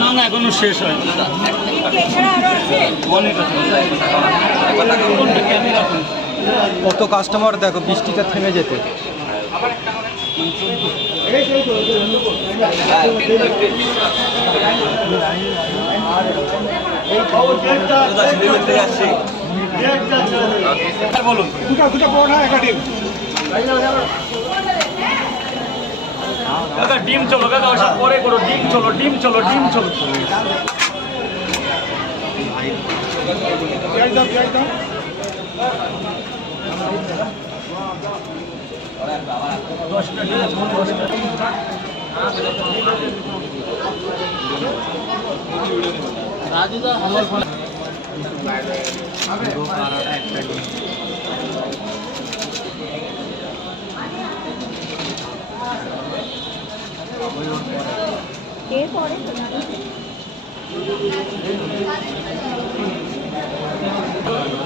না না এখনো শেষ হয় কত কাস্টমার দেখো বৃষ্টিটা থেমে যেতে। বলুন দুটো পরোটা একটা ডিম। কাকা ডিম চলো কাকা ওসব পরে করো, ডিম চলো ডিম চলো ডিম চলো। রাজুদা আমার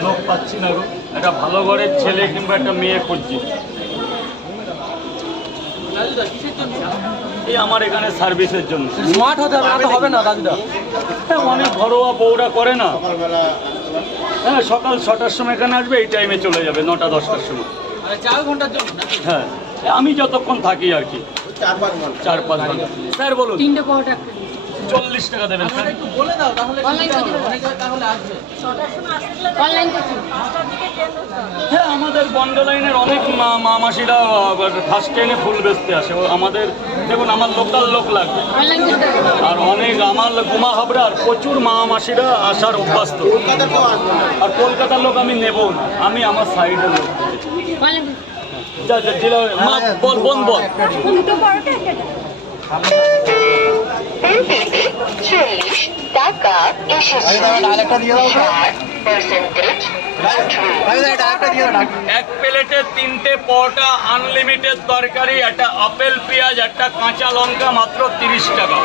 লোক পাচ্ছি না গো, একটা ভালো ঘরের ছেলে কিংবা একটা মেয়ে খুঁজছি। এই আমার এখানে সার্ভিসের জন্য স্মার্ট হতে হবে, না তো হবে না দাদুদা। অনেক ঘরোয়া বউরা করে না। হ্যাঁ সকাল 6টার সময় এখানে আসবে, এই টাইমে চলে যাবে 9টা 10টার সময়। 4 ঘন্টার জন্য? হ্যাঁ আমি যতক্ষণ থাকি আর কি 4-5 ঘন্টা। স্যার বলুন 3টে পরোটা 40 টাকা দেবেন স্যার। একটু বলে দাও তাহলে অনলাইন তাহলে আসবে। অনলাইন করছি। হ্যাঁ আমাদের বন্ড লাইনের অনেক মা মাসিরা ফার্স্ট ট্রেনে ফুল বেচতে আসে। আমাদের দেখুন আমার লোকাল লোক লাগবে, অনলাইন করতে আর অনেক আমার গুমা হাবড়ার প্রচুর মা মাসিরা আসার অভ্যস্ত। আর কলকাতার লোক আমি নেব না, আমি আমার সাইডের লোক। অনলাইন যা যা দিলা মা বল বোন বল। দুটো পরোটা একটা 40 টাকা এসেছে। 4% 1 প্লেটে 3টে পরোটা, আনলিমিটেড তরকারি, একটা আপেল পেঁয়াজ, একটা কাঁচা লঙ্কা, মাত্র 30 টাকা।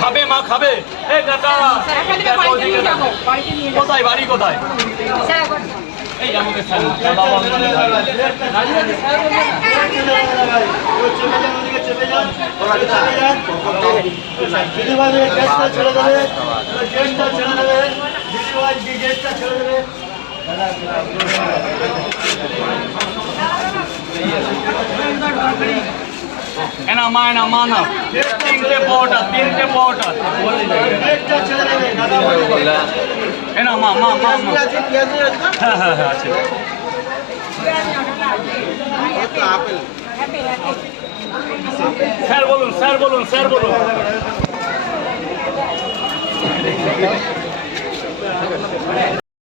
খাবে মা খাবে? এ কাকা কোথায় বাড়ি কোথায়? এই আমাকে এনা মা না 3টে পরোটা এনা মা হ্যাঁ হ্যাঁ হ্যাঁ আছে। স্যার বলুন